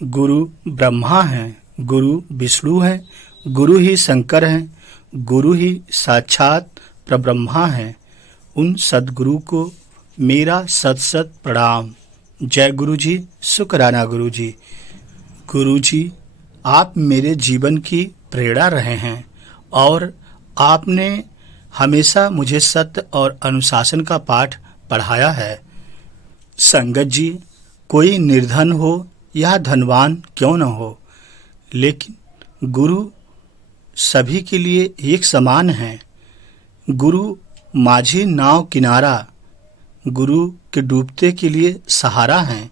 गुरु ब्रह्मा हैं, गुरु विष्णु हैं, गुरु ही शंकर हैं, गुरु ही साक्षात परब्रह्मा हैं। उन सद्गुरु को मेरा सत सत प्रणाम। जय गुरु जी, शुक्राना गुरु जी। गुरु जी, आप मेरे जीवन की प्रेरणा रहे हैं और आपने हमेशा मुझे सत्य और अनुशासन का पाठ पढ़ाया है। संगत जी, कोई निर्धन हो या धनवान क्यों न हो, लेकिन गुरु सभी के लिए एक समान है। गुरु माझी नाव किनारा, गुरु के डूबते के लिए सहारा हैं।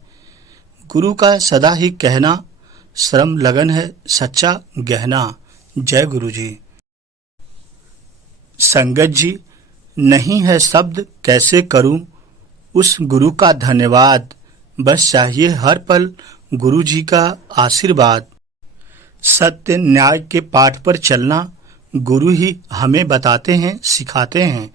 गुरु का सदा ही कहना, श्रम लगन है सच्चा गहना। जय गुरु जी। संगत जी, नहीं है शब्द कैसे करूं उस गुरु का धन्यवाद, बस चाहिए हर पल गुरु जी का आशीर्वाद। सत्य न्याय के पाठ पर चलना गुरु ही हमें बताते हैं, सिखाते हैं।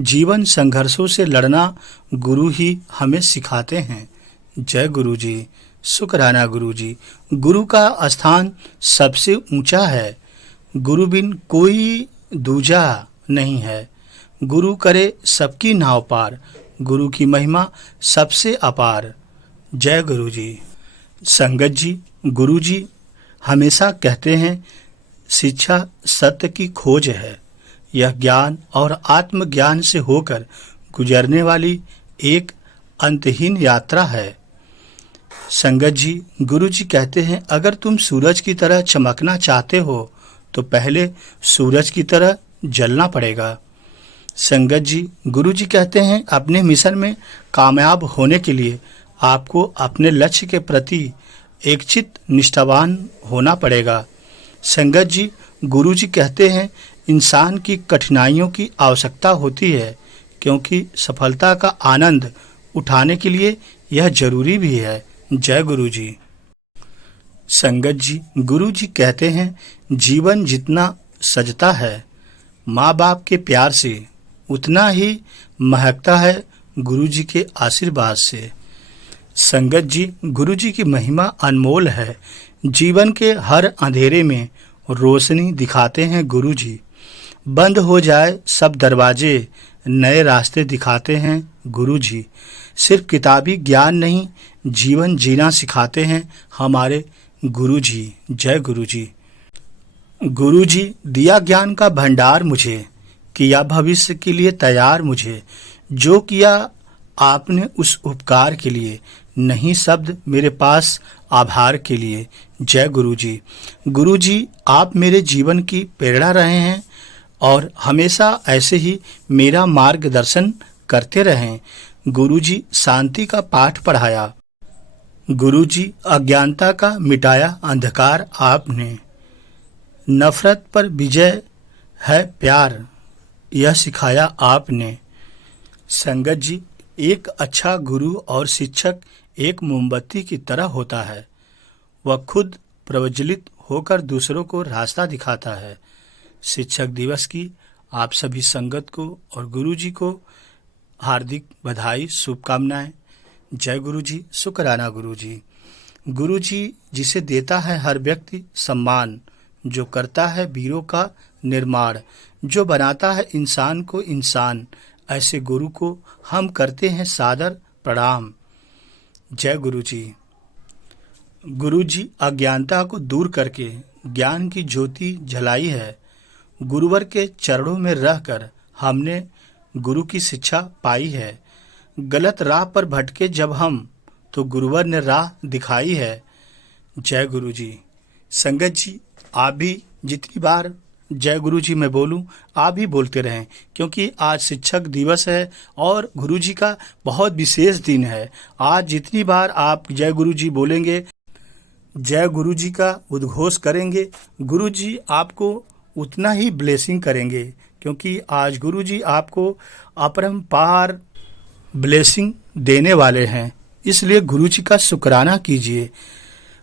जीवन संघर्षों से लड़ना गुरु ही हमें सिखाते हैं। जय गुरु जी, शुक्राना गुरु जी। गुरु का स्थान सबसे ऊंचा है, गुरु बिन कोई दूजा नहीं है। गुरु करे सबकी नाव पार, गुरु की महिमा सबसे अपार। जय गुरु जी। संगत जी, गुरु जी हमेशा कहते हैं, शिक्षा सत्य की खोज है। यह ज्ञान और आत्मज्ञान से होकर गुजरने वाली एक अंतहीन यात्रा है। संगत जी, गुरु जी कहते हैं, अगर तुम सूरज की तरह चमकना चाहते हो तो पहले सूरज की तरह जलना पड़ेगा। संगत जी, गुरु जी कहते हैं, अपने मिशन में कामयाब होने के लिए आपको अपने लक्ष्य के प्रति एकचित निष्ठावान होना पड़ेगा। संगत जी, गुरु जी कहते हैं, इंसान की कठिनाइयों की आवश्यकता होती है, क्योंकि सफलता का आनंद उठाने के लिए यह जरूरी भी है। जय गुरु जी। संगत जी, गुरु जी कहते हैं, जीवन जितना सजता है माँ बाप के प्यार से, उतना ही महकता है गुरु जी के आशीर्वाद से। संगत जी, गुरु जी की महिमा अनमोल है। जीवन के हर अंधेरे में रोशनी दिखाते हैं गुरु जी। बंद हो जाए सब दरवाजे, नए रास्ते दिखाते हैं गुरु जी। सिर्फ किताबी ज्ञान नहीं, जीवन जीना सिखाते हैं हमारे गुरु जी। जय गुरु जी। गुरु जी, दिया ज्ञान का भंडार मुझे, किया भविष्य के लिए तैयार मुझे। जो किया आपने उस उपकार के लिए, नहीं शब्द मेरे पास आभार के लिए। जय गुरु जी। गुरु जी, आप मेरे जीवन की प्रेरणा रहे हैं और हमेशा ऐसे ही मेरा मार्गदर्शन करते रहें। गुरु जी, शांति का पाठ पढ़ाया। गुरु जी, अज्ञानता का मिटाया अंधकार आपने। नफरत पर विजय है प्यार, यह सिखाया आपने। संगत जी, एक अच्छा गुरु और शिक्षक एक मोमबत्ती की तरह होता है। वह खुद प्रज्वलित होकर दूसरों को रास्ता दिखाता है। शिक्षक दिवस की आप सभी संगत को और गुरु जी को हार्दिक बधाई, शुभकामनाएं। जय गुरु जी, शुक्राना गुरु जी। गुरु जी जिसे देता है हर व्यक्ति सम्मान, जो करता है वीरों का निर्माण, जो बनाता है इंसान को इंसान, ऐसे गुरु को हम करते हैं सादर प्रणाम। जय गुरु जी। गुरु जी अज्ञानता को दूर करके ज्ञान की ज्योति जलाई है। गुरुवर के चरणों में रहकर हमने गुरु की शिक्षा पाई है। गलत राह पर भटके जब हम, तो गुरुवर ने राह दिखाई है। जय गुरु जी। संगत जी, आप भी जितनी बार जय गुरु जी मैं बोलूं, आप भी बोलते रहें, क्योंकि आज शिक्षक दिवस है और गुरु जी का बहुत विशेष दिन है। आज जितनी बार आप जय गुरु जी बोलेंगे, जय गुरु जी का उद्घोष करेंगे, गुरु जी आपको उतना ही ब्लेसिंग करेंगे, क्योंकि आज गुरु जी आपको अपरंपार ब्लेसिंग देने वाले हैं। इसलिए गुरु जी का शुक्राना कीजिए।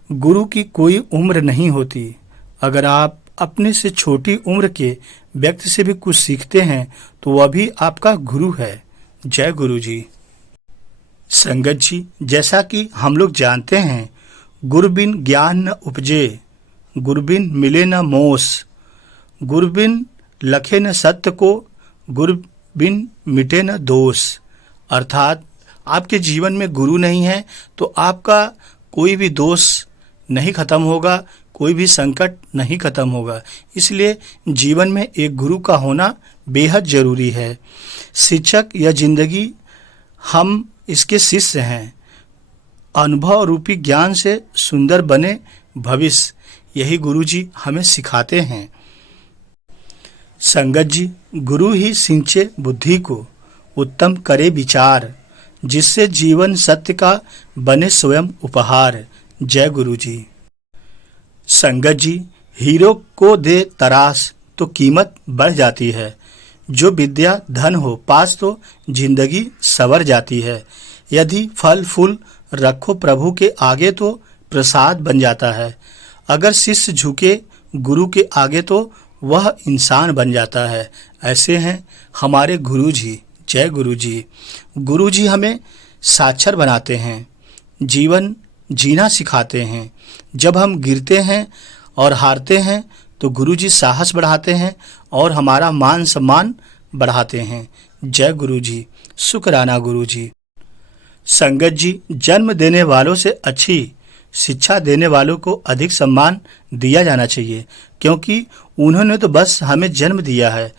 गुरु की कोई उम्र नहीं होती। अगर आप अपने से छोटी उम्र के व्यक्ति से भी कुछ सीखते हैं तो वह भी आपका गुरु है। जय गुरु जी। संगत जी, जैसा कि हम लोग जानते हैं, गुरु बिन ज्ञान न उपजे, गुरु बिन मिले न मोस, गुरु बिन लखे न सत्य को, गुरु बिन मिटे न दोष। अर्थात आपके जीवन में गुरु नहीं है तो आपका कोई भी दोष नहीं खत्म होगा, कोई भी संकट नहीं खत्म होगा। इसलिए जीवन में एक गुरु का होना बेहद जरूरी है। शिक्षक या जिंदगी, हम इसके शिष्य हैं। अनुभव रूपी ज्ञान से सुंदर बने भविष्य, यही गुरु जी हमें सिखाते हैं। संगत जी, गुरु ही सिंचे बुद्धि को, उत्तम करे विचार, जिससे जीवन सत्य का बने स्वयं उपहार। जय गुरु जी। संगत जी, हीरो को दे तराश तो कीमत बढ़ जाती है, जो विद्या धन हो पास तो जिंदगी संवर जाती है। यदि फल फूल रखो प्रभु के आगे तो प्रसाद बन जाता है। अगर शिष्य झुके गुरु के आगे तो वह इंसान बन जाता है। ऐसे हैं हमारे गुरु जी। जय गुरु जी। गुरु जी हमें साक्षर बनाते हैं, जीवन जीना सिखाते हैं। जब हम गिरते हैं और हारते हैं तो गुरु जी साहस बढ़ाते हैं और हमारा मान सम्मान बढ़ाते हैं। जय गुरु जी। शुक्राना गुरु जी। संगत जी, जन्म देने वालों से अच्छी शिक्षा देने वालों को अधिक सम्मान दिया जाना चाहिए, क्योंकि उन्होंने तो बस हमें जन्म दिया है,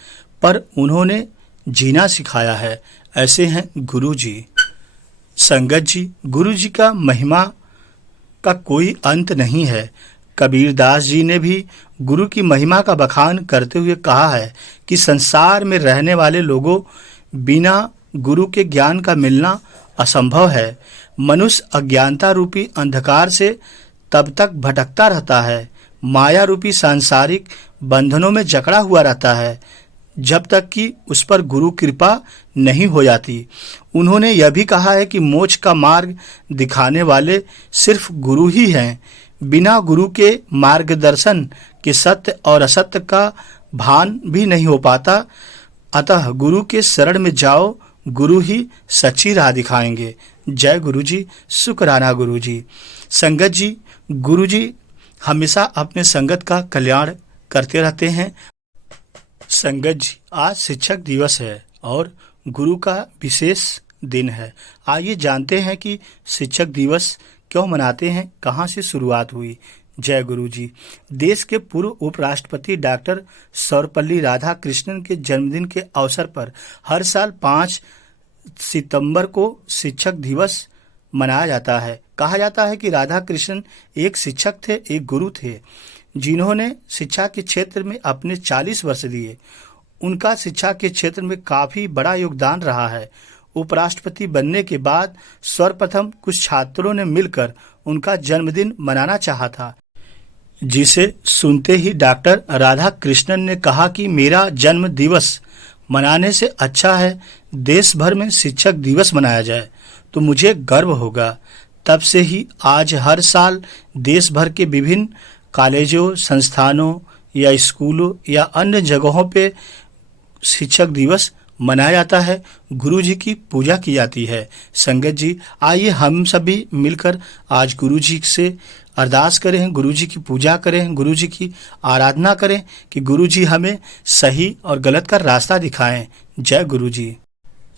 पर उन्होंने जीना सिखाया है। ऐसे हैं गुरु जी। संगत जी, गुरु जी का महिमा का कोई अंत नहीं है। कबीरदास जी ने भी गुरु की महिमा का बखान करते हुए कहा है कि संसार में रहने वाले लोगों, बिना गुरु के ज्ञान का मिलना असंभव है। मनुष्य अज्ञानता रूपी अंधकार से तब तक भटकता रहता है, माया रूपी सांसारिक बंधनों में जकड़ा हुआ रहता है, जब तक कि उस पर गुरु कृपा नहीं हो जाती। उन्होंने यह भी कहा है कि मोक्ष का मार्ग दिखाने वाले सिर्फ गुरु ही हैं। बिना गुरु के मार्गदर्शन के सत्य और असत्य का भान भी नहीं हो पाता। अतः गुरु के शरण में जाओ, गुरु ही सच्ची राह दिखाएंगे। जय गुरु जी। शुक्राना गुरु जी। संगत जी, गुरु जी हमेशा अपने संगत का कल्याण करते रहते हैं। संगत जी, आज शिक्षक दिवस है और गुरु का विशेष दिन है। आइए जानते हैं कि शिक्षक दिवस क्यों मनाते हैं, कहाँ से शुरुआत हुई। जय गुरु जी। देश के पूर्व उपराष्ट्रपति डॉक्टर सर्वपल्ली राधाकृष्णन के जन्मदिन के अवसर पर हर साल 5 सितंबर को शिक्षक दिवस मनाया जाता है। कहा जाता है कि राधाकृष्णन एक शिक्षक थे, एक गुरु थे, जिन्होंने शिक्षा के क्षेत्र में अपने 40 वर्ष दिए। उनका शिक्षा के क्षेत्र में काफी बड़ा योगदान रहा है। उपराष्ट्रपति बनने के बाद सर्वप्रथम कुछ छात्रों ने मिलकर उनका जन्मदिन मनाना चाहा था, जिसे सुनते ही डॉक्टर राधाकृष्णन ने कहा कि मेरा जन्म दिवस मनाने से अच्छा है देश भर में शिक्षक दिवस मनाया जाए तो मुझे गर्व होगा। तब से ही आज हर साल देश भर के विभिन्न कॉलेजों, संस्थानों या स्कूलों या अन्य जगहों पे शिक्षक दिवस मनाया जाता है, गुरु जी की पूजा की जाती है। संगत जी, आइए हम सभी मिलकर आज गुरु जी से अरदास करें, गुरु जी की पूजा करें, गुरु जी की आराधना करें कि गुरु जी हमें सही और गलत का रास्ता दिखाएं। जय गुरु जी।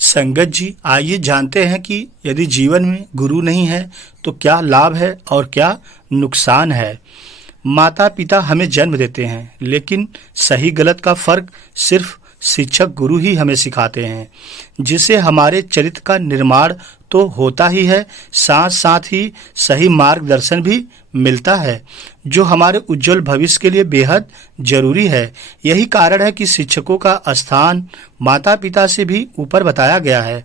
संगत जी, आइए जानते हैं कि यदि जीवन में गुरु नहीं है तो क्या लाभ है और क्या नुकसान है। माता पिता हमें जन्म देते हैं, लेकिन सही गलत का फर्क सिर्फ शिक्षक गुरु ही हमें सिखाते हैं, जिससे हमारे चरित्र का निर्माण तो होता ही है, साथ साथ ही सही मार्गदर्शन भी मिलता है, जो हमारे उज्जवल भविष्य के लिए बेहद जरूरी है। यही कारण है कि शिक्षकों का स्थान माता पिता से भी ऊपर बताया गया है।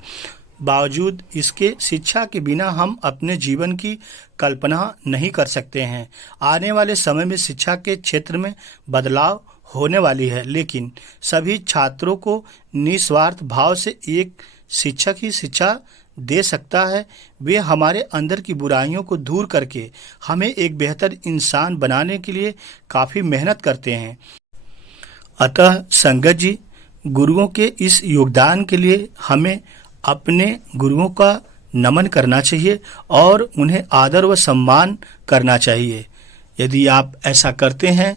बावजूद इसके शिक्षा के बिना हम अपने जीवन की कल्पना नहीं कर सकते हैं। आने वाले समय में शिक्षा के क्षेत्र में बदलाव होने वाली है, लेकिन सभी छात्रों को निस्वार्थ भाव से एक शिक्षक ही शिक्षा दे सकता है। वे हमारे अंदर की बुराइयों को दूर करके हमें एक बेहतर इंसान बनाने के लिए काफ़ी मेहनत करते हैं। अतः संगत जी, गुरुओं के इस योगदान के लिए हमें अपने गुरुओं का नमन करना चाहिए और उन्हें आदर व सम्मान करना चाहिए। यदि आप ऐसा करते हैं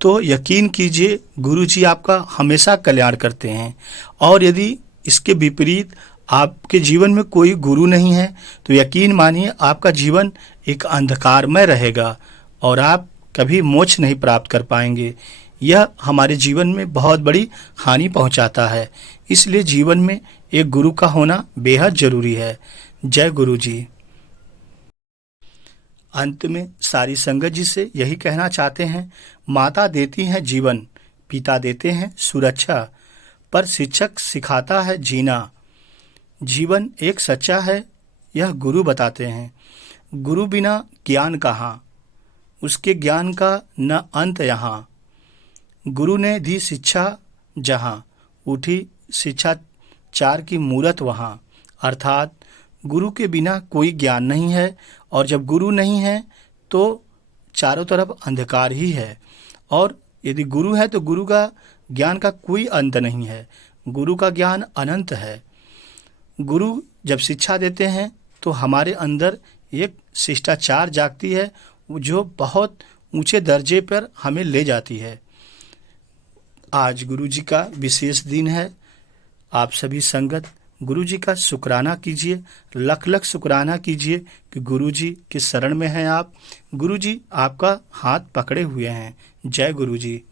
तो यकीन कीजिए गुरु जी आपका हमेशा कल्याण करते हैं। और यदि इसके विपरीत आपके जीवन में कोई गुरु नहीं है तो यकीन मानिए आपका जीवन एक अंधकारमय रहेगा और आप कभी मोक्ष नहीं प्राप्त कर पाएंगे। यह हमारे जीवन में बहुत बड़ी हानि पहुंचाता है। इसलिए जीवन में एक गुरु का होना बेहद जरूरी है। जय गुरु जी। अंत में सारी संगत जी से यही कहना चाहते हैं, माता देती हैं जीवन, पिता देते हैं सुरक्षा, पर शिक्षक सिखाता है जीना। जीवन एक सच्चा है, यह गुरु बताते हैं। गुरु बिना ज्ञान कहाँ, उसके ज्ञान का न अंत यहाँ। गुरु ने दी शिक्षा जहाँ, उठी शिक्षाचार की मूरत वहाँ। अर्थात गुरु के बिना कोई ज्ञान नहीं है, और जब गुरु नहीं है तो चारों तरफ अंधकार ही है। और यदि गुरु है तो गुरु का ज्ञान का कोई अंत नहीं है, गुरु का ज्ञान अनंत है। गुरु जब शिक्षा देते हैं तो हमारे अंदर एक शिष्टाचार जागती है जो बहुत ऊंचे दर्जे पर हमें ले जाती है। आज गुरु जी का विशेष दिन है। आप सभी संगत गुरु जी का शुक्राना कीजिए, लख लख शुक्राना कीजिए कि गुरु जी के शरण में हैं आप। गुरु जी आपका हाथ पकड़े हुए हैं। जय गुरु जी।